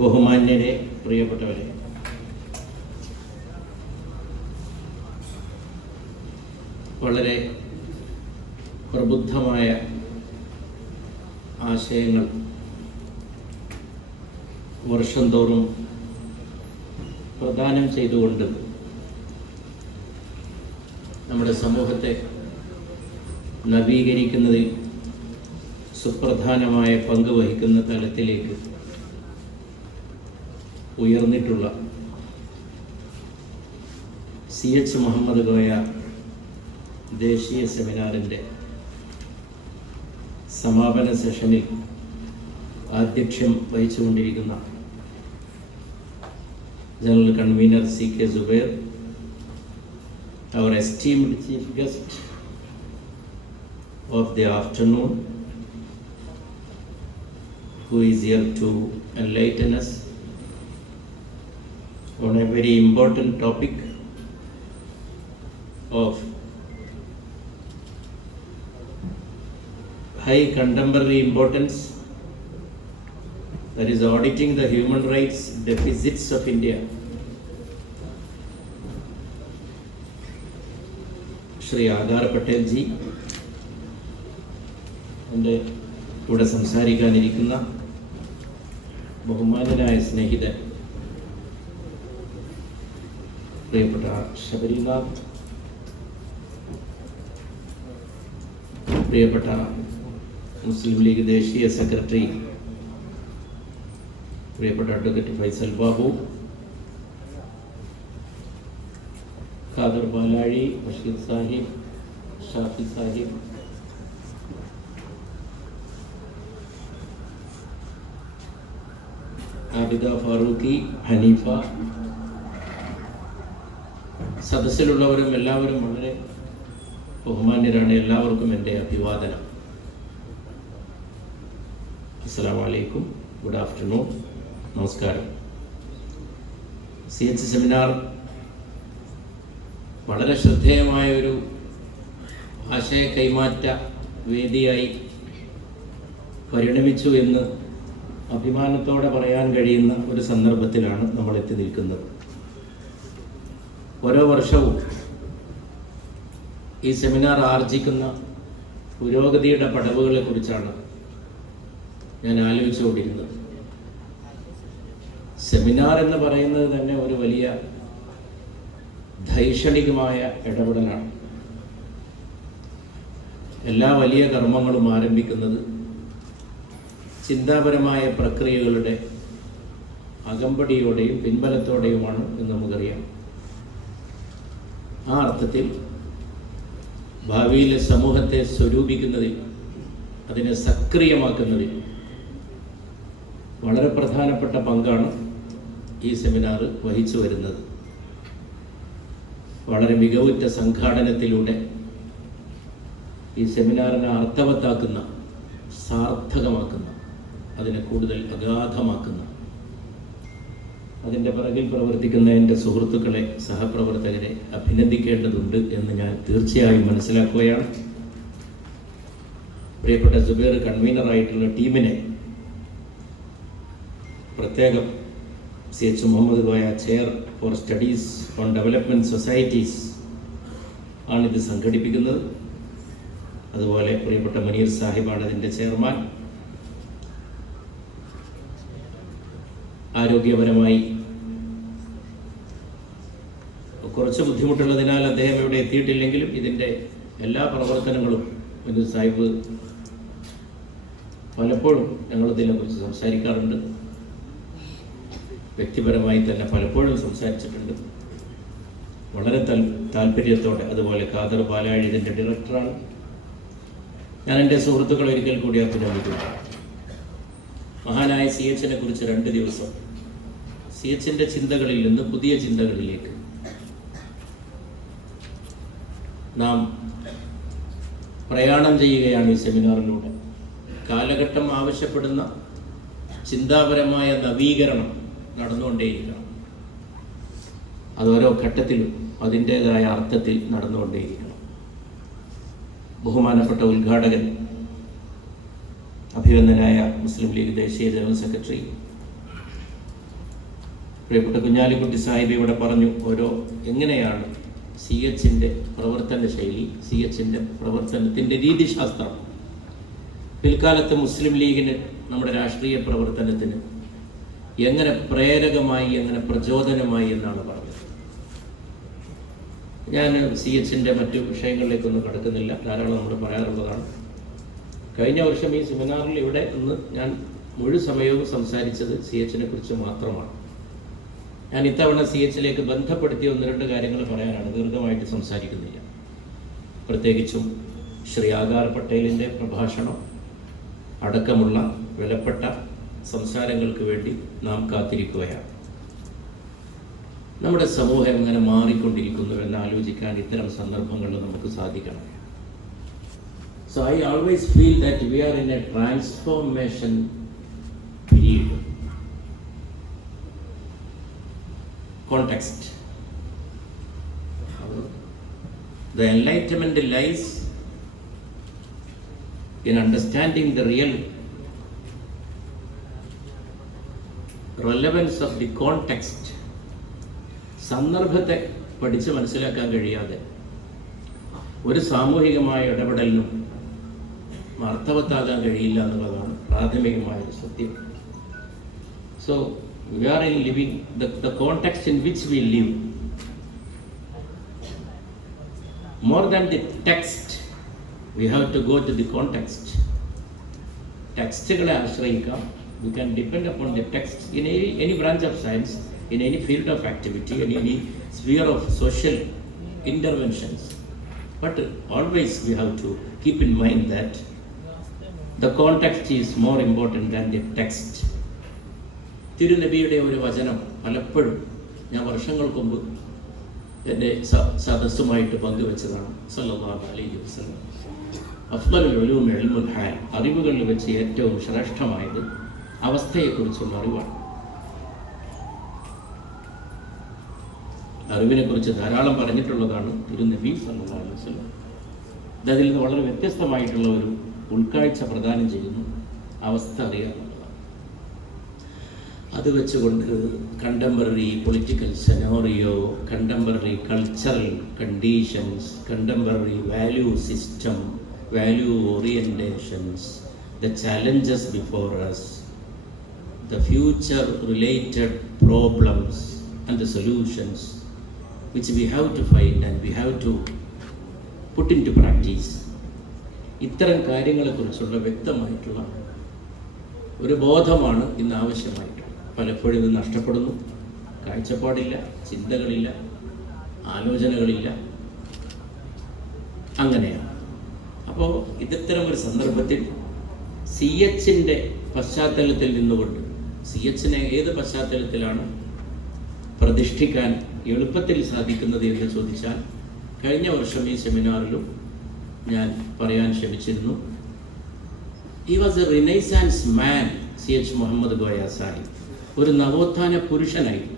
ബഹുമാന്യരെ പ്രിയപ്പെട്ടവരെ. വളരെ പ്രബുദ്ധമായ ആശയങ്ങൾ വർഷം തോറും പ്രദാനം ചെയ്തുകൊണ്ട് നമ്മുടെ സമൂഹത്തെ നവീകരിക്കുന്നതിൽ സുപ്രധാനമായ പങ്ക് വഹിക്കുന്ന തലത്തിലേക്ക് ഉയർന്നിട്ടുള്ള സി എച്ച് മുഹമ്മദ് ഗോയ ദേശീയ സെമിനാറിന്റെ സമാപന സെഷനിൽ ആധ്യക്ഷ്യം വഹിച്ചുകൊണ്ടിരിക്കുന്ന general convener C K Zubair our esteemed chief guest of the afternoon who is here to us on a very important topic of high contemporary importance, that is auditing the human rights deficits of India. Shri Aadhar Patel ji എൻ്റെ കൂടെ സംസാരിക്കാനിരിക്കുന്ന ബഹുമാനനായ സ്നേഹിതൻ പ്രിയപ്പെട്ട ശബരിനാഥ് പ്രിയപ്പെട്ട മുസ്ലിം ലീഗ് ദേശീയ secretary പ്രിയപ്പെട്ട advocate Faisal Babu Khader Balazhi Basheer Sahib Shafi Sahib Abida Farooqui Haneefa സദസ്സിലുള്ളവരും എല്ലാവരും വളരെ ബഹുമാന്യരാണ്. എല്ലാവർക്കും എന്റെ അഭിവാദനം. അസ്സലാമലൈക്കും ഗുഡ് ആഫ്റ്റർനൂൺ. നമസ്കാരം. സി എച്ച് സെമിനാർ വളരെ ശ്രദ്ധേയമായ ഒരു ആശയ കൈമാറ്റ വേദിയായി പരിണമിച്ചു എന്ന് അഭിമാനത്തോടെ പറയാൻ കഴിയുന്ന ഒരു സന്ദർഭത്തിലാണ് നമ്മൾ എത്തി നിൽക്കുന്നത്. ഓരോ വർഷവും ഈ സെമിനാർ ആർജിക്കുന്ന പുരോഗതിയുടെ പടവുകളെ കുറിച്ചാണ് ഞാൻ ആലോചിച്ചുകൊണ്ടിരുന്നത് സെമിനാർ എന്ന് പറയുന്നത് തന്നെ ഒരു വലിയ ധൈഷണികമായ ഇടപെടലാണ്. എല്ലാ വലിയ കർമ്മങ്ങളും ആരംഭിക്കുന്നത് ചിന്താപരമായ പ്രക്രിയകളുടെ അകമ്പടിയോടെയും പിൻബലത്തോടെയുമാണ് എന്ന് നമുക്കറിയാം. ആ അർത്ഥത്തിൽ ഭാവിയിലെ സമൂഹത്തെ സ്വരൂപിക്കുന്നതിൽ അതിനെ സക്രിയമാക്കുന്നതിൽ വളരെ പ്രധാനപ്പെട്ട പങ്കാണ് ഈ സെമിനാർ വഹിച്ചു വരുന്നത്. വളരെ മികവുറ്റ സംഘാടനത്തിലൂടെ ഈ സെമിനാറിനെ അർത്ഥവത്താക്കുന്ന സാർത്ഥകമാക്കുന്ന അതിനെ കൂടുതൽ അഗാധമാക്കുന്ന അതിന്റെ പിറകിൽ പ്രവർത്തിക്കുന്ന എന്റെ സുഹൃത്തുക്കളെ സഹപ്രവർത്തകരെ അഭിനന്ദിക്കേണ്ടതുണ്ട് എന്ന് ഞാൻ തീർച്ചയായും മനസ്സിലാക്കുകയാണ്. പ്രിയപ്പെട്ട സുബേർ കൺവീനറായിട്ടുള്ള ടീമിനെ പ്രത്യേകം C H Muhammad Koya chair for studies on development societies ആണിത് സംഘടിപ്പിക്കുന്നത്. അതുപോലെ പ്രിയപ്പെട്ട മുനീർ സാഹിബാണ് ഇതിന്റെ ചെയർമാൻ ആരോഗ്യപരമായി. കുറച്ച് ബുദ്ധിമുട്ടുള്ളതിനാൽ അദ്ദേഹം ഇവിടെ എത്തിയിട്ടില്ലെങ്കിലും ഇതിന്റെ എല്ലാ പ്രവർത്തനങ്ങളും മുനീർ സാഹിബ് പലപ്പോഴും ഞങ്ങൾ ഇതിനെക്കുറിച്ച് സംസാരിക്കാറുണ്ട്. വ്യക്തിപരമായി തന്നെ പലപ്പോഴും സംസാരിച്ചിട്ടുണ്ട്. വളരെ താല്പര്യത്തോടെ അതുപോലെ ഖാദർ ബാലാഴി ഇതിന്റെ ഡയറക്ടറാണ് ഞാൻ എന്റെ സുഹൃത്തുക്കൾ ഒരിക്കൽ കൂടി അഭിനന്ദിക്കുന്നു. മഹാനായ സി എച്ചിനെ കുറിച്ച് രണ്ട് ദിവസം. സി എച്ചിന്റെ ചിന്തകളിൽ നിന്ന് പുതിയ ചിന്തകളിലേക്ക്. നാം പ്രയാണം ചെയ്യുകയാണ് ഈ സെമിനാറിലൂടെ. കാലഘട്ടം ആവശ്യപ്പെടുന്ന ചിന്താപരമായ നവീകരണം നടന്നുകൊണ്ടേയിരിക്കണം. അത് ഓരോ ഘട്ടത്തിലും അതിന്റേതായ അർത്ഥത്തിൽ നടന്നുകൊണ്ടേയിരിക്കണം. ബഹുമാനപ്പെട്ട ഉദ്ഘാടകൻ അഭിവന്ദനായ മുസ്ലിം ലീഗ് ദേശീയ ജനറൽ സെക്രട്ടറി. പ്രിയപ്പെട്ട കുഞ്ഞാലിക്കുട്ടി സാഹിബ് ഇവിടെ പറഞ്ഞു ഓരോ എങ്ങനെയാണ് സി എച്ചിന്റെ പ്രവർത്തന ശൈലി സി എച്ചിന്റെ പ്രവർത്തനത്തിന്റെ രീതിശാസ്ത്രം. പിൽക്കാലത്ത് മുസ്ലിം ലീഗിന് നമ്മുടെ രാഷ്ട്രീയ പ്രവർത്തനത്തിന് എങ്ങനെ പ്രേരകമായി എങ്ങനെ പ്രചോദനമായി എന്നാണ് പറഞ്ഞത്. ഞാൻ സി എച്ചിന്റെ മറ്റു വിഷയങ്ങളിലേക്കൊന്നും കടക്കുന്നില്ല. ധാരാളം നമ്മൾ പറയാറുള്ളതാണ്. കഴിഞ്ഞ വർഷം ഈ സെമിനാറിൽ ഇവിടെ ഇന്ന് ഞാൻ മുഴുവൻ സമയവും സംസാരിച്ചത് സി എച്ചിനെ കുറിച്ച് മാത്രമാണ്. ഞാൻ ഇത്തവണ സി എച്ചിലേക്ക് ബന്ധപ്പെടുത്തിയ ഒന്ന് രണ്ട് കാര്യങ്ങൾ പറയാനാണ്. ദീർഘമായിട്ട് സംസാരിക്കുന്നില്ല. പ്രത്യേകിച്ചും ശ്രീ ആകാർ പട്ടേലിന്റെ പ്രഭാഷണം അടക്കമുള്ള വിലപ്പെട്ട സംസാരങ്ങൾക്ക് വേണ്ടി നാം കാത്തിരിക്കുകയാണ്. നമ്മുടെ സമൂഹം എങ്ങനെ മാറിക്കൊണ്ടിരിക്കുന്നു എന്ന് ആലോചിക്കാൻ ഇത്തരം സന്ദർഭങ്ങളിൽ നമുക്ക് സാധിക്കണം. So I always feel that we are in a transformation period. context. The enlightenment lies in understanding the real relevance of the context. സന്ദർഭത്തെ പഠിച്ച് മനസ്സിലാക്കാൻ കഴിയാതെ ഒരു സാമൂഹികമായ ഇടപെടലിനും അർത്ഥവത്താകാൻ കഴിയില്ല എന്നുള്ളതാണ് പ്രാഥമികമായ ഒരു സത്യം so we are in living the, the context in which we live more than the text we have to go to the context ടെക്സ്റ്റുകളെ ആശ്രയിക്കാം we can depend upon the text in any any branch of science in any field of activity in any sphere of social interventions but always we have to keep in mind that the context is more important than the text തിരുനബിയുടെ ഒരു വചനം പലപ്പോഴും ഞാൻ വർഷങ്ങൾക്ക് മുമ്പ് എന്റെ സദസ്സുമായിട്ട് പങ്കുവെച്ചതാണ്. സല്ലല്ലാഹു അലൈഹി വസല്ലം. അഫ്ദലുൽ ഉലൂം ഇൽമുൽ ഹാൽ അറിവുകളിൽ വെച്ച് ഏറ്റവും ശ്രേഷ്ഠമായത് അവസ്ഥയെക്കുറിച്ചുള്ള അറിവാണ്. അറിവിനെ കുറിച്ച് ധാരാളം പറഞ്ഞിട്ടുള്ളതാണ് തിരുനബി സല്ലാ അലൈഹി വസല്ലം. ഇത് അതിൽ നിന്ന് വളരെ വ്യത്യസ്തമായിട്ടുള്ള ഒരു ഉൾക്കാഴ്ച പ്രദാനം ചെയ്യുന്നു. അവസ്ഥ അറിയാമെന്നുള്ളതാണ്. അത് വെച്ചുകൊണ്ട് contemporary political scenario contemporary cultural conditions contemporary value system value orientations the challenges before us the future related problems and the solutions which we have to find and we have to put into practice. ഇത്തരം കാര്യങ്ങളെക്കുറിച്ചുള്ള വ്യക്തമായിട്ടുള്ള ഒരു ബോധമാണ് ഇന്ന് ആവശ്യമായിട്ടുള്ളത് പലപ്പോഴും ഇത് നഷ്ടപ്പെടുന്നു. കാഴ്ചപ്പാടില്ല ചിന്തകളില്ല ആലോചനകളില്ല. അങ്ങനെയാണ്. അപ്പോൾ ഇത്തരം ഒരു സന്ദർഭത്തിൽ സി എച്ചിന്റെ പശ്ചാത്തലത്തിൽ നിന്നുകൊണ്ട് സി എച്ചിനെ ഏത് പശ്ചാത്തലത്തിലാണ് പ്രതിഷ്ഠിക്കാൻ എളുപ്പത്തിൽ സാധിക്കുന്നത് എന്ന് ചോദിച്ചാൽ കഴിഞ്ഞ വർഷം ഈ സെമിനാറിലും ഞാൻ പറയാൻ ശ്രമിച്ചിരുന്നു ഈ was a renaissance man C H Muhammad Koya Sahib ഒരു നവോത്ഥാന പുരുഷനായിരുന്നു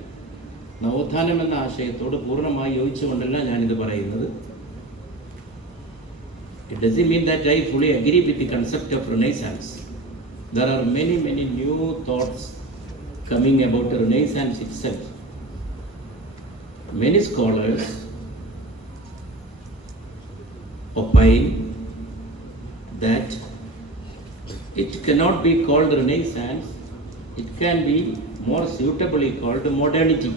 നവോത്ഥാനം എന്ന ആശയത്തോട് പൂർണമായി യോജിച്ചുകൊണ്ടല്ല ഞാനിത് പറയുന്നത് It doesn't mean that I fully agree with the concept of Renaissance. There are many, many new thoughts coming about Renaissance itself. Many scholars opine that it cannot be called Renaissance, it can be more suitably called modernity.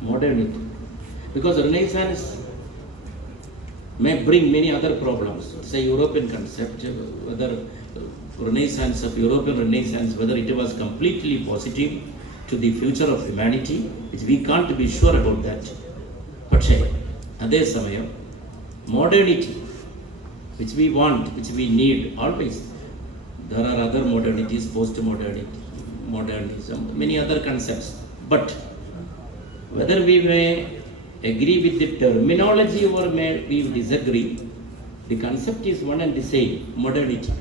Modernity. Because Renaissance may bring many other problems. It's a European concept, whether Renaissance of European Renaissance, whether it was completely positive to the future of humanity, which we can't be sure about that. പക്ഷേ അതേസമയം modernity, which we want, which we need always. There are other modernities, post-modernity, modernism, many other concepts. But whether we may agree with the terminology or may we disagree, the concept is one and the same, modernity.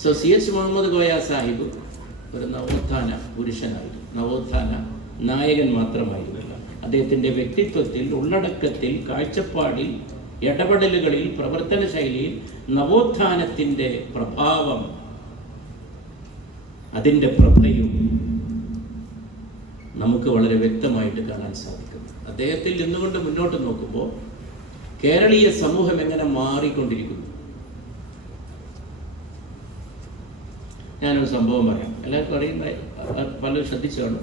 So C H Muhammad Koya Sahib ഒരു നവോത്ഥാന പുരുഷനായിരുന്നു നവോത്ഥാന നായകൻ മാത്രമായിരുന്നില്ല അദ്ദേഹത്തിൻ്റെ വ്യക്തിത്വത്തിൽ ഉള്ളടക്കത്തിൽ കാഴ്ചപ്പാടിൽ ഇടപെടലുകളിൽ പ്രവർത്തന ശൈലിയിൽ നവോത്ഥാനത്തിന്റെ പ്രഭാവം അതിന്റെ പ്രഭയും നമുക്ക് വളരെ വ്യക്തമായിട്ട് കാണാൻ സാധിക്കും. അദ്ദേഹത്തിൽ നിന്നുകൊണ്ട് മുന്നോട്ട് നോക്കുമ്പോൾ കേരളീയ സമൂഹം എങ്ങനെ മാറിക്കൊണ്ടിരിക്കുന്നു? ഞാനൊരു സംഭവം പറയാം. എല്ലാവർക്കും അറിയുന്ന പലരും ശ്രദ്ധിച്ചാണ്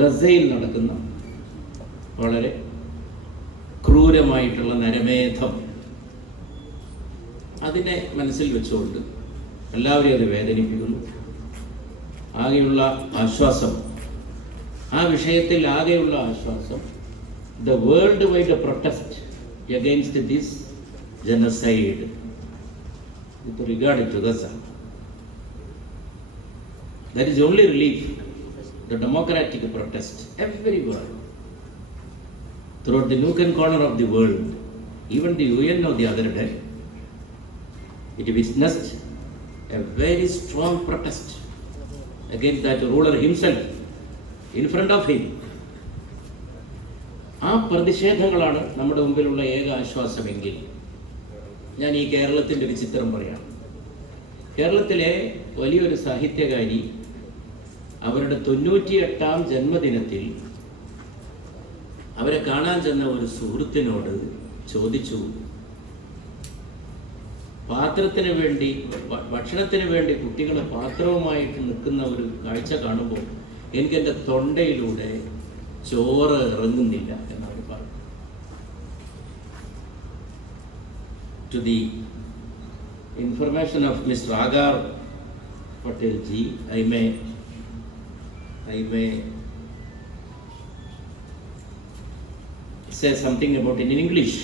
ഗസയിൽ നടക്കുന്ന വളരെ ക്രൂരമായിട്ടുള്ള നരമേധം. അതിനെ മനസ്സിൽ വെച്ചുകൊണ്ട് എല്ലാവരെയും അത് വേദനിപ്പിക്കുന്നു. ആകെയുള്ള ആശ്വാസം. ആ വിഷയത്തിൽ ആകെയുള്ള ആശ്വാസം the world wide protest against this genocide. With regard to Gaza That only relief. The democratic protest. Every everywhere. Throughout the nook and corner of the world, even the UN of the other day, it witnessed a very strong protest against that ruler himself, in front of him. ആ പ്രതിഷേധങ്ങളാണ് നമ്മുടെ മുമ്പിലുള്ള ഏക ആശ്വാസമെങ്കിൽ ഞാൻ ഈ കേരളത്തിന്റെ ഒരു ചിത്രം പറയാം കേരളത്തിലെ വലിയൊരു സാഹിത്യകാരി അവരുടെ തൊണ്ണൂറ്റിയെട്ടാം ജന്മദിനത്തിൽ അവരെ കാണാൻ ചെന്ന ഒരു സുഹൃത്തിനോട് ചോദിച്ചു പാത്രത്തിന് വേണ്ടി ഭക്ഷണത്തിന് വേണ്ടി കുട്ടികളെ പാത്രവുമായിട്ട് നിൽക്കുന്ന ഒരു കാഴ്ച കാണുമ്പോൾ എനിക്ക് എന്റെ തൊണ്ടയിലൂടെ ചോറ് ഇറങ്ങുന്നില്ല എന്നവർ പറഞ്ഞു. To the information of mister Agar Patel ji I may I may say something about it in English.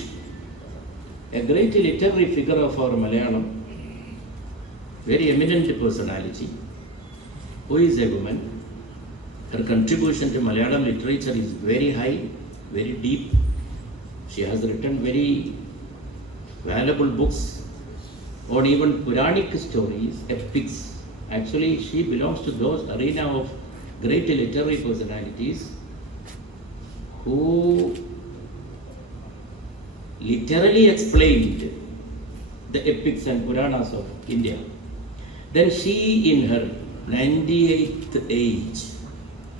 A great literary figure of our Malayalam, very eminent personality, who is a woman. Her contribution to Malayalam literature is very high, very deep. She has written very valuable books or even Puranic stories, epics. Actually, she belongs to those arena of great literary personalities who literally explained the epics and Puranas of India. Then she, in her 98th age,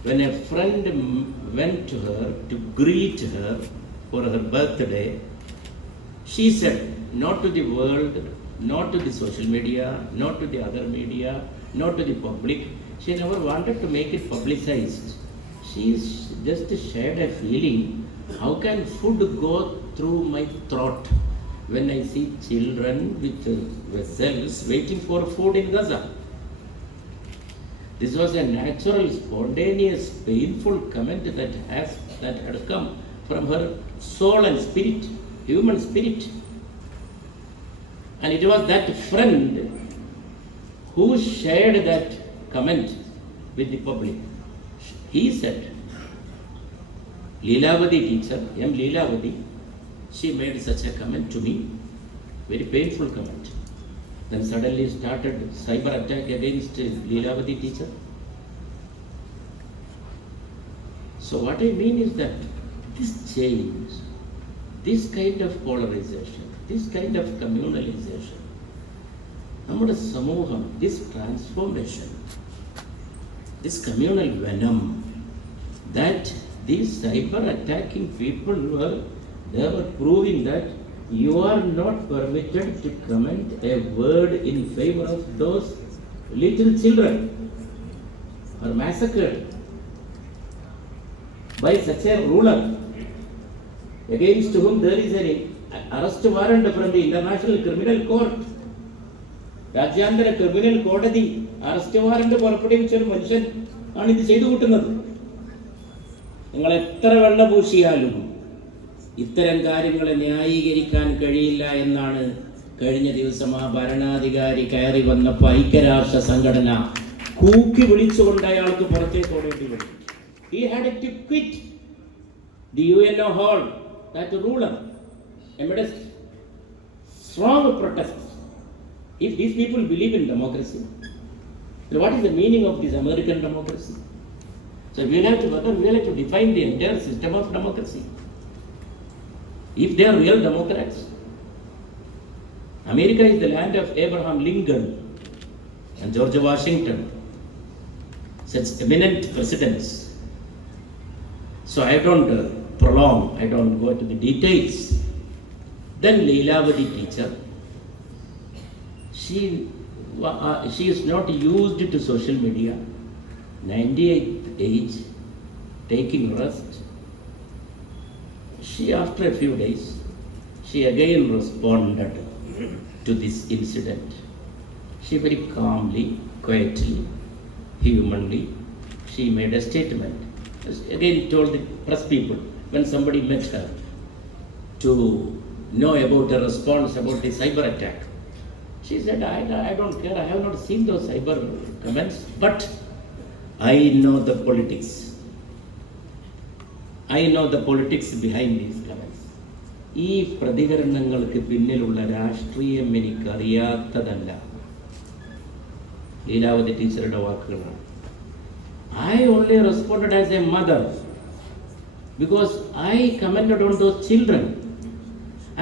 when a friend went to her to greet her for her birthday, she said, not to the world, not to the social media, not to the other media, not to the public. She never wanted to make it publicized. She just shared a feeling how can food go through my throat when I see children with uh, vessels waiting for food in Gaza? This was a natural, spontaneous, painful comment that has that had come from her soul and spirit, human spirit. And it was that friend who shared that comment with the public. He said, Leelavadi teacher, M. Leelavadi, she made such a comment to me, very painful comment. Then suddenly started cyber attack against Leelavadi teacher. So what I mean is that this change, this kind of polarization, this kind of communalization, നമ്മുടെ സമൂഹം this transformation, this communal venom, that these cyber attacking people were, they were proving that you are not permitted to comment a word in favor of those little children are massacred by such a ruler against whom there is an arrest warrant from the International Criminal Court. രാജ്യാന്തര criminal കോടതി arrest warrant പുറപ്പെടുവിച്ച ഒരു മനുഷ്യൻ ആണ് ഇത് ചെയ്തു കൂട്ടുന്നത് നിങ്ങൾ എത്ര വെള്ള പൂശിയാലും ഇത്തരം കാര്യങ്ങളെ ന്യായീകരിക്കാൻ കഴിയില്ല എന്നാണ് കഴിഞ്ഞ ദിവസം ആ ഭരണാധികാരി കയറി വന്ന ഐക്യരാഷ്ട്ര സംഘടന കൂക്കി വിളിച്ചുകൊണ്ട് അയാൾക്ക് പുറത്തേക്ക് ഓടേണ്ടി വരും he had a to quit the U N hall that ruler എവിടെ strong protest if these people believe in democracy what is the meaning of this American democracy So we have to, whether we have to define the entire system of democracy. If they are real Democrats, America is the land of Abraham Lincoln and George Washington, such eminent presidents So I don't uh, prolong, I don't go to the details. Then Leelavati teacher, she, uh, she is not used to social media, 98 age, taking rest. She, after a few days, she again responded to this incident. She very calmly, quietly, humanly, she made a statement. Again told the press people when somebody met her to know about the response about the cyber attack. She said, I, I don't care, I have not seen those cyber comments, but I know the politics. I know the politics behind these comments. ഈ പ്രതികരണങ്ങൾക്ക് പിന്നിലുള്ള രാഷ്ട്രീയം എനിക്കറിയാത്തതല്ല ലീലാവതി ടീച്ചറുടെ വാക്കുകളാണ് I only responded as a mother because I commented on those children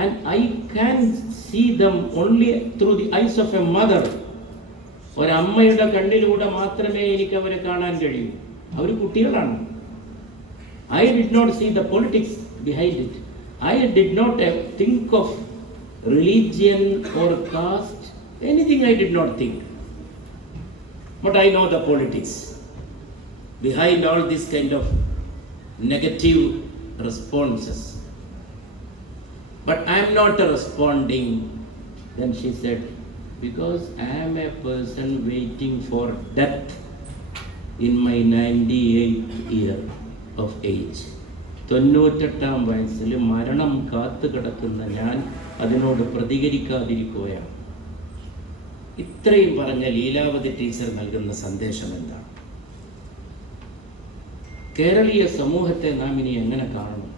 and I can see them only through the eyes of a mother ഒരമ്മയുടെ കണ്ണിലൂടെ മാത്രമേ എനിക്ക് അവരെ കാണാൻ കഴിയൂ അവർ കുട്ടികളാണ് I did not see the politics behind it I did not think of religion or caste anything I did not think but I know the politics behind all this kind of negative responses. But I am not responding. Then she said, because I am a person waiting for death in my 98th year of age. തൊണ്ണൂറ്റെട്ടാം വയസ്സിൽ മരണം കാത്തു കിടക്കുന്ന ഞാൻ അതിനോട് പ്രതികരിക്കാതിരിക്കുകയാണ്. ഇത്രയും പറഞ്ഞ Leelavathi teacher നൽകുന്ന സന്ദേശം എന്താണ്? കേരളീയ സമൂഹത്തെ നാം ഇനി എങ്ങനെ കാണണം?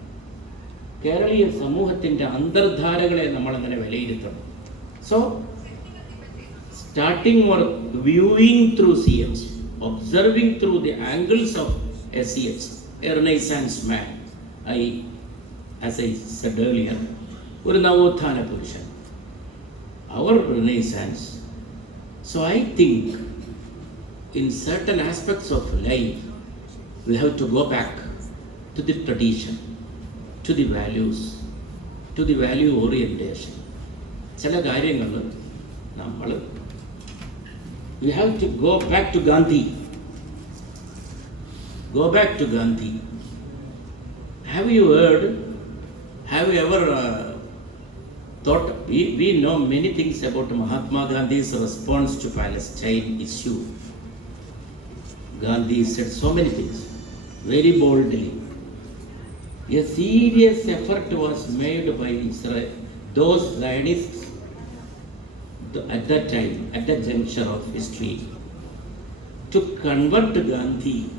കേരളീയ സമൂഹത്തിന്റെ അന്തർധാരകളെ നമ്മൾ എങ്ങനെ വിലയിരുത്തണം? So Starting or viewing through C H observing through the angles of a C H a renaissance man I as I said earlier ഒരു നവോത്ഥാന പുരുഷൻ അവർ renaissance So I think in certain aspects of life, we have to go back to the tradition, to the values, to the value orientation. ചില കാര്യങ്ങൾ നമ്മൾ you have to go back to Gandhi. Go back to Gandhi. Have you heard? Have you ever uh, thought? We, we know many things about Mahatma Gandhi's response to Palestine issue. Gandhi said so many things, very boldly. A serious effort was made by Israel, those Zionists at that time, at that juncture of history, to convert Gandhi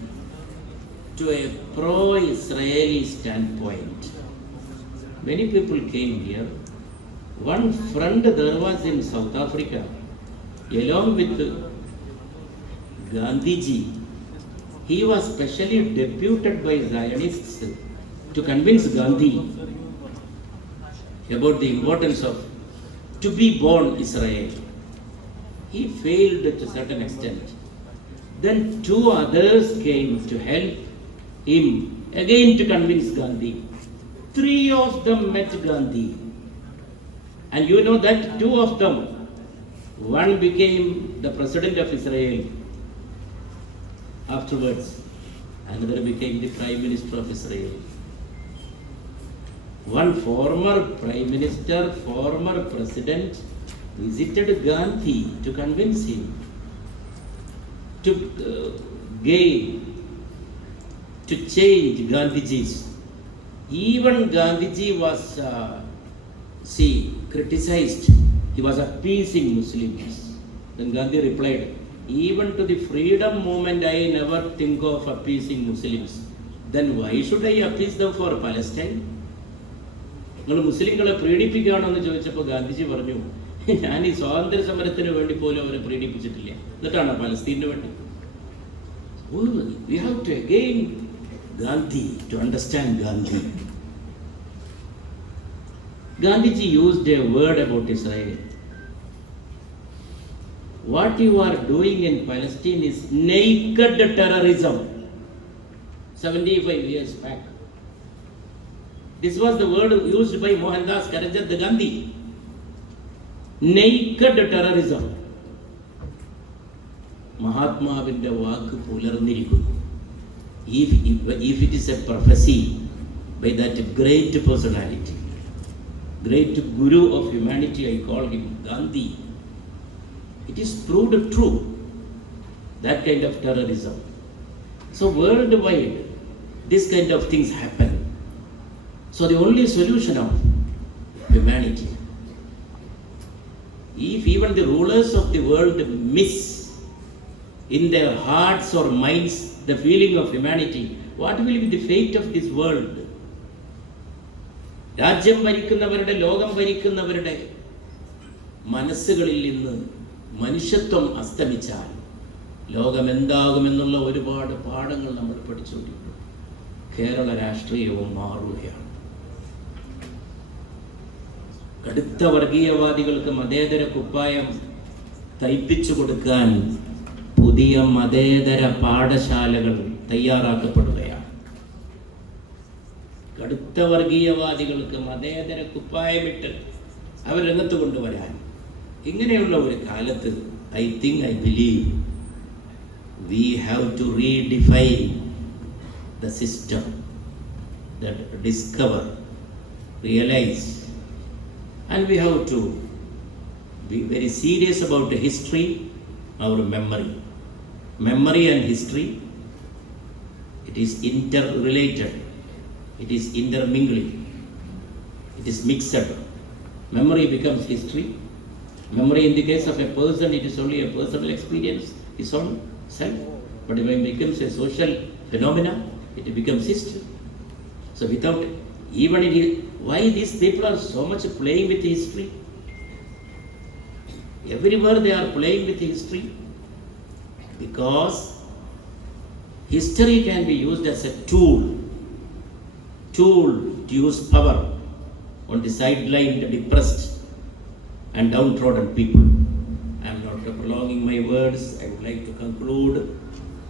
to a pro Israeli standpoint. Many people came here one friend there was in South Africa, along with Gandhiji. He was specially deputed by Zionists to convince Gandhi about the importance of to be born Israel. He failed to a certain extent. Then two others came to help him again to convince Gandhi. Three of them met Gandhi. And you know that two of them, one became the president of Israel afterwards, another became the prime minister of Israel. One former prime minister, former president visited Gandhi to convince him to uh, gain, to change Gandhiji's. Even Gandhiji was, uh, see, criticized. He was appeasing Muslims. Then Gandhi replied, even to the freedom movement, I never think of appeasing Muslims. Then why should I appease them for Palestine? നിങ്ങൾ മുസ്ലിങ്ങളെ പ്രീണിപ്പിക്കുകയാണെന്ന് ചോദിച്ചപ്പോൾ ഗാന്ധിജി പറഞ്ഞു ഞാൻ ഈ സ്വാതന്ത്ര്യ സമരത്തിന് വേണ്ടി പോലും അവരെ പ്രീണിപ്പിച്ചിട്ടില്ല എന്നിട്ടാണ് പലസ്തീനു വേണ്ടി we have to again Gandhi to understand Gandhi Gandhiji used a word about Israel. What you are doing in Palestine is terrorism terrorism. 75 years back. This was the word used by Mohandas Karachand Gandhi. Naked terrorism. മഹാത്മാവിന്റെ walk പുലർന്നിരിക്കുന്നു if, if, if it is a prophecy by that great personality, great guru of humanity, I call him Gandhi, it is proved true. That kind of terrorism. So, worldwide, this kind of things happen. So, the only solution of humanity, if even the rulers of the world miss in their hearts or minds the feeling of humanity, what will be the fate of this world? രാജ്യം ഭരിക്കുന്നവരുടെ ലോകം ഭരിക്കുന്നവരുടെ മനസ്സുകളിൽ നിന്ന് മനുഷ്യത്വം അസ്തമിച്ചാൽ ലോകം എന്താകുമെന്നുള്ള ഒരുപാട് പാഠങ്ങൾ നമ്മൾ പഠിച്ചുകൊണ്ടിരിക്കുന്നു കേരള രാഷ്ട്രീയവും മാറുകയാണ് കടുത്ത വർഗീയവാദികൾക്ക് മതേതര കുപ്പായം തയ്പ്പിച്ചു കൊടുക്കാൻ പുതിയ മതേതര പാഠശാലകൾ തയ്യാറാക്കപ്പെടുകയാണ്. കടുത്ത വർഗീയവാദികൾക്ക് മതേതര കുപ്പായമിട്ട് അവർ രംഗത്ത് കൊണ്ടുവരാൻ ഇങ്ങനെയുള്ള ഒരു കാലത്ത് I think I believe we have to redefine the system the discover realise and we have to be very serious about the history, our memory. Memory and history, it is interrelated, it is intermingling, it is mixed. Up. Memory becomes history. Memory, in the case of a person, it is only a personal experience, his own self. But when it becomes a social phenomena, it becomes history. So without even in why these people are so much playing with history? Everywhere they are playing with history because history can be used as a tool, tool to use power on the sidelined, depressed, and downtrodden people. I am not prolonging my words. I would like to conclude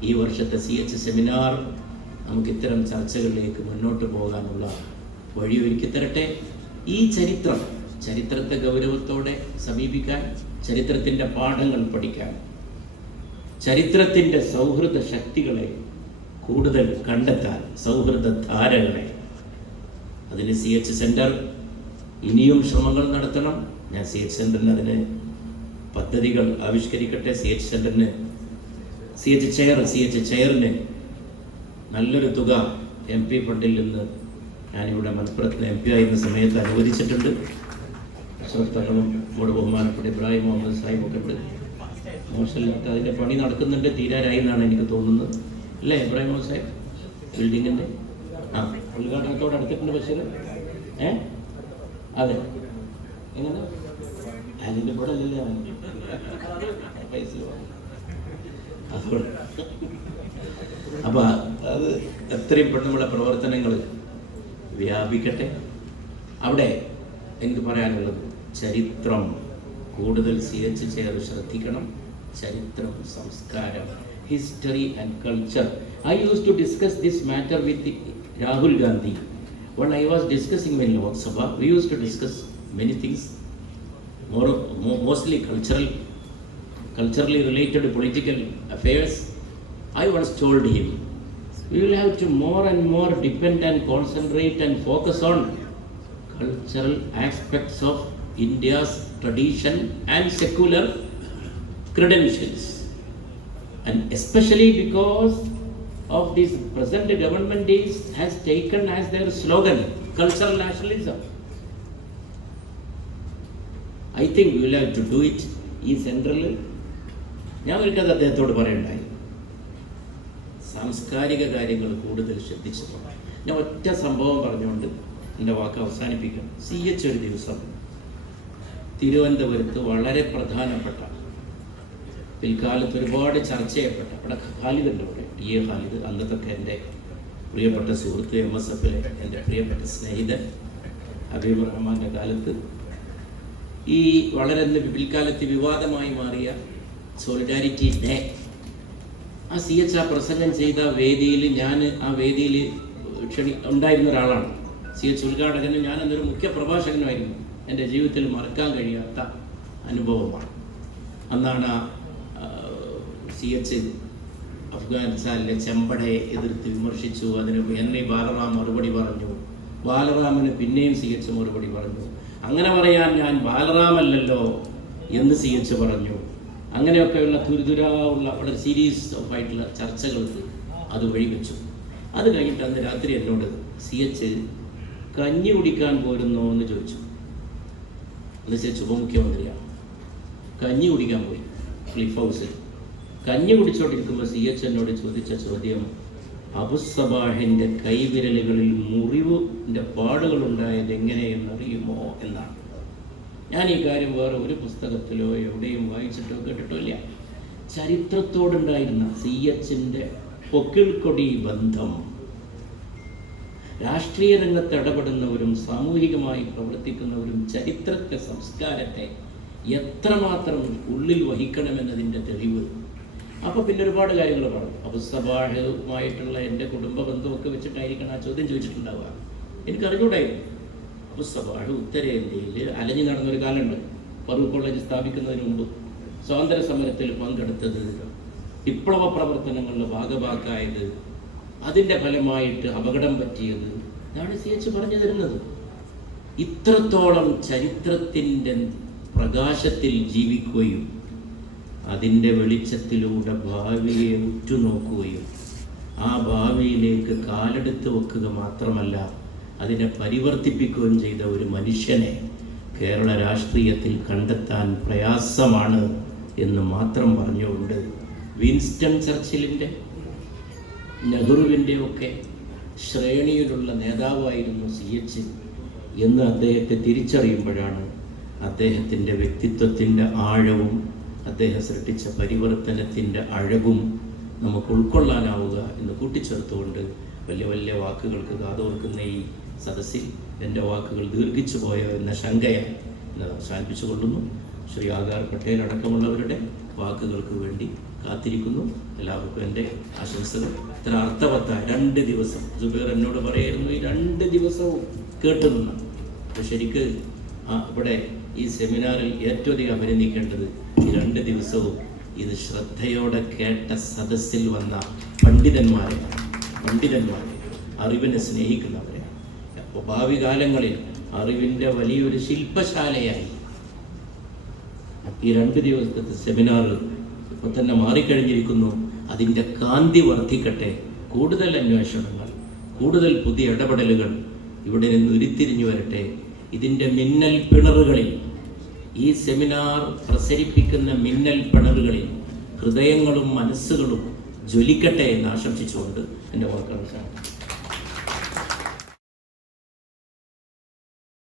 ഈ വർഷത്തെ C H seminar നമുക്ക് ഇത്തരം ചർച്ചകളിലേക്ക് മുന്നോട്ട് പോകാനുള്ള വഴിയൊരുക്കി തരട്ടെ. ഈ ചരിത്രം ചരിത്രത്തെ ഗൗരവത്തോടെ സമീപിക്കാൻ ചരിത്രത്തിന്റെ പാഠങ്ങൾ പഠിക്കാൻ ചരിത്രത്തിന്റെ സൗഹൃദ ശക്തികളെ കൂടുതൽ കണ്ടെത്താൻ സൗഹൃദ ധാരകളെ. അതിന് സി എച്ച് സെന്റർ ഇനിയും ശ്രമങ്ങൾ നടത്തണം. ഞാൻ സി എച്ച് സെന്ററിന് അതിന് പദ്ധതികൾ ആവിഷ്കരിക്കട്ടെ. C H സെന്ററിന് C H chair C H ചെയറിന് നല്ലൊരു തുക എം പി ഫണ്ടിൽ നിന്ന് ഞാനിവിടെ മലപ്പുറത്തിലെ എം പി ആയിരുന്ന സമയത്ത് അനുവദിച്ചിട്ടുണ്ട്. അഷ്റഫ് ഇവിടെ ബഹുമാനപ്പെട്ട ഇബ്രാഹിം മുഹമ്മദ് സാഹിബ് ഒക്കെ ഇവിടെ മോശമില്ലാത്ത അതിന്റെ പണി നടക്കുന്നുണ്ട്. തീരാറായി എന്നാണ് എനിക്ക് തോന്നുന്നത്. അല്ലേ ഇബ്രാഹിം മുഹമ്മദ് സാഹിബ്? ബിൽഡിങ്ങിന്റെ ആ ഉദ്ഘാടനത്തോട് അടുത്തിട്ടുണ്ട് പക്ഷേ ഏ? അതെ. എങ്ങനെ? അതിന്റെ കൂടെ അല്ലല്ലേ പൈസ അതുകൊണ്ട്. അപ്പം അത് എത്രയും പെട്ടെന്നുള്ള പ്രവർത്തനങ്ങൾ വ്യാപിക്കട്ടെ അവിടെ എനിക്ക് പറയാനുള്ളത് ചരിത്രം കൂടുതൽ സി എച്ച് ചെയർ ശ്രദ്ധിക്കണം ചരിത്രം സംസ്കാരം history and culture I use to discuss this matter with Rahul Gandhi when I was discussing in Lok Sabha, we used to discuss many things, more, mo- mostly cultural, culturally related political affairs. I once told him, we will have to more and more depend and concentrate and focus on cultural aspects of India's tradition and secular credentials. And especially because of this present government is has taken as their slogan cultural nationalism. I think we will have to do it ഈ central ഞാൻ ഒരു കഥ അദ്ദേഹത്തോട് പറയണ്ടായി സാംസ്കാരിക കാര്യങ്ങൾ കൂടുതൽ ശ്രദ്ധിച്ചിട്ടുണ്ട്. ഞാൻ ഒറ്റ സംഭവം പറഞ്ഞുകൊണ്ട് എന്റെ വാക്ക് അവസാനിപ്പിക്കാം. സി എച്ച് ഒരു ദിവസം തിരുവനന്തപുരത്ത് വളരെ പ്രധാനപ്പെട്ട പിൽക്കാലത്ത് ഒരുപാട് ചർച്ച ചെയ്യപ്പെട്ട അവിടെ ഖാലിദ് ഉണ്ട് അവിടെ ടി എ ഖാലിദ് അന്നത്തൊക്കെ എന്റെ പ്രിയപ്പെട്ട സുഹൃത്ത് എം എസ് എഫിലെ എന്റെ പ്രിയപ്പെട്ട സ്നേഹിതൻ ഹബീബ് റഹ്മാന്റെ കാലത്ത് ഈ വളരെ പിൽക്കാലത്ത് വിവാദമായി മാറിയ സോളിഡാരിറ്റി ഡേ ആ സി എച്ച് ആ പ്രസംഗം ചെയ്ത വേദിയിൽ ഞാൻ ആ വേദിയിൽ ക്ഷണി ഉണ്ടായിരുന്ന ഒരാളാണ്. സി എച്ച് ഉദ്ഘാടകനും ഞാൻ എന്നൊരു മുഖ്യ പ്രഭാഷകനുമായിരുന്നു. എന്റെ ജീവിതത്തിൽ മറക്കാൻ കഴിയാത്ത അനുഭവമാണ്. അന്നാണ് സി എച്ച് അഫ്ഗാനിസ്ഥാനിലെ ചെമ്പടയെ എതിർത്ത് വിമർശിച്ചു. അതിന് ഐ ബാലറാം മറുപടി പറഞ്ഞു. ബാലറാമിന് പിന്നെയും സി എച്ച് മറുപടി പറഞ്ഞു. അങ്ങനെ പറയാൻ ഞാൻ ബാലറാമല്ലല്ലോ എന്ന് സി എച്ച് പറഞ്ഞു. അങ്ങനെയൊക്കെയുള്ള ദുരിതുരാവുള്ള വളരെ സീരിയസ് ആയിട്ടുള്ള ചർച്ചകൾക്ക് അത് വഴിവെച്ചു അത് കഴിഞ്ഞിട്ട് അന്ന് രാത്രി എന്നോട് സി എച്ച് കഞ്ഞി കുടിക്കാൻ പോരുന്നോ എന്ന് ചോദിച്ചു. എന്ന് വെച്ചാൽ ഉപമുഖ്യമന്ത്രിയാണ്. കഞ്ഞി കുടിക്കാൻ പോയി ക്ലിഫ് ഹൗസിൽ കഞ്ഞി കുടിച്ചോണ്ടിരിക്കുമ്പോൾ സി എച്ച് എന്നോട് ചോദിച്ച ചോദ്യം അബുസബാഹിന്റെ കൈവിരലുകളിൽ മുറിവിന്റെ പാടുകളുണ്ടായത് എങ്ങനെയെന്നറിയുമോ എന്നാണ്. ഞാൻ ഈ കാര്യം വേറെ ഒരു പുസ്തകത്തിലോ എവിടെയും വായിച്ചിട്ടോ കേട്ടിട്ടോ ഇല്ല ചരിത്രത്തോടുണ്ടായിരുന്ന സി എച്ചിന്റെ പൊക്കിൾക്കൊടി ബന്ധം. രാഷ്ട്രീയ രംഗത്ത് ഇടപെടുന്നവരും സാമൂഹികമായി പ്രവർത്തിക്കുന്നവരും ചരിത്രത്തെ സംസ്കാരത്തെ എത്രമാത്രം ഉള്ളിൽ വഹിക്കണമെന്നതിന്റെ തെളിവ്. അപ്പോൾ പിന്നെ ഒരുപാട് കാര്യങ്ങൾ പറഞ്ഞു. അബുസബാഹുമായിട്ടുള്ള എന്റെ കുടുംബ ബന്ധമൊക്കെ വെച്ചിട്ടായിരിക്കണം ആ ചോദ്യം ചോദിച്ചിട്ടുണ്ടാവുക. എനിക്ക് അബുസബാഹ് ഉത്തരേന്ത്യയിൽ അലഞ്ഞു നടന്നൊരു കാലമുണ്ട്. ഫറൂഖ് കോളേജ് സ്ഥാപിക്കുന്നതിന് മുമ്പ് സ്വാതന്ത്ര്യ സമരത്തിൽ പങ്കെടുത്തത് വിപ്ലവ പ്രവർത്തനങ്ങളുടെ ഭാഗഭാക്കായത്. അതിന്റെ ഫലമായിട്ട് അപകടം പറ്റിയത് ഇതാണ് സി എച്ച് പറഞ്ഞു തരുന്നത്. ഇത്രത്തോളം ചരിത്രത്തിന്റെ പ്രകാശത്തിൽ ജീവിക്കുകയും അതിന്റെ വെളിച്ചത്തിലൂടെ ഭാവിയെ ഉറ്റുനോക്കുകയും ആ ഭാവിയിലേക്ക് കാലെടുത്ത് വെക്കുക മാത്രമല്ല അതിനെ പരിവർത്തിപ്പിക്കുകയും ചെയ്ത ഒരു മനുഷ്യനെ കേരള രാഷ്ട്രീയത്തിൽ കണ്ടെത്താൻ പ്രയാസമാണ് എന്ന് മാത്രം പറഞ്ഞുകൊണ്ട് വിൻസ്റ്റൺ ചർച്ചിലിന്റെ നെഹ്റുവിന്റെ ഒക്കെ ശ്രേണിയിലുള്ള നേതാവായിരുന്നു സി എച്ച് എന്ന് അദ്ദേഹത്തെ തിരിച്ചറിയുമ്പോഴാണ് അദ്ദേഹത്തിന്റെ വ്യക്തിത്വത്തിന്റെ ആഴവും അദ്ദേഹം സൃഷ്ടിച്ച പരിവർത്തനത്തിന്റെ അഴകും നമുക്ക് ഉൾക്കൊള്ളാനാവുക എന്ന് കൂട്ടിച്ചേർത്തുകൊണ്ട് വലിയ വലിയ വാക്കുകൾക്ക് കാതോർക്കുന്ന ഈ സദസ്സിൽ എന്റെ വാക്കുകൾ ദീർഘിച്ചു പോയോ എന്ന ശങ്കയെ എന്ന് അവസാനിപ്പിച്ചു കൊള്ളുന്നു ശ്രീ ആകാർ പട്ടേൽ അടക്കമുള്ളവരുടെ വാക്കുകൾക്ക് വേണ്ടി കാത്തിരിക്കുന്നു. എല്ലാവർക്കും എന്റെ ആശംസകൾ. ഇത്ര അർത്ഥവത്ത രണ്ട് ദിവസം. സുബേർ എന്നോട് പറയായിരുന്നു ഈ രണ്ട് ദിവസവും കേട്ടു നിന്ന അപ്പോൾ ശരിക്ക് ഇവിടെ ഈ സെമിനാറിൽ ഏറ്റവും അധികം അഭിനന്ദിക്കേണ്ടത് ഈ രണ്ട് ദിവസവും ഇത് ശ്രദ്ധയോടെ കേട്ട സദസ്സിൽ വന്ന പണ്ഡിതന്മാരെ പണ്ഡിതന്മാരെ അറിവിനെ സ്നേഹിക്കുന്നവരെ ഭാവി കാലങ്ങളിൽ അറിവിന്റെ വലിയൊരു ശില്പശാലയായി. ഈ രണ്ട് ദിവസത്തെ സെമിനാർ ഇപ്പോൾ തന്നെ മാറിക്കഴിഞ്ഞിരിക്കുന്നു. അതിന്റെ കാന്തി വർദ്ധിക്കട്ടെ. കൂടുതൽ അന്വേഷണങ്ങൾ കൂടുതൽ പുതിയ ഇടപെടലുകൾ ഇവിടെ നിന്ന് ഉരുത്തിരിഞ്ഞു വരട്ടെ. ഇതിന്റെ മിന്നൽ പിണറുകളിൽ ഈ സെമിനാർ പ്രസരിപ്പിക്കുന്ന മിന്നൽ പിണറുകളിൽ ഹൃദയങ്ങളും മനസ്സുകളും ജ്വലിക്കട്ടെ എന്ന് ആശംസിച്ചുകൊണ്ട് എന്റെ വാക്കുകൾ.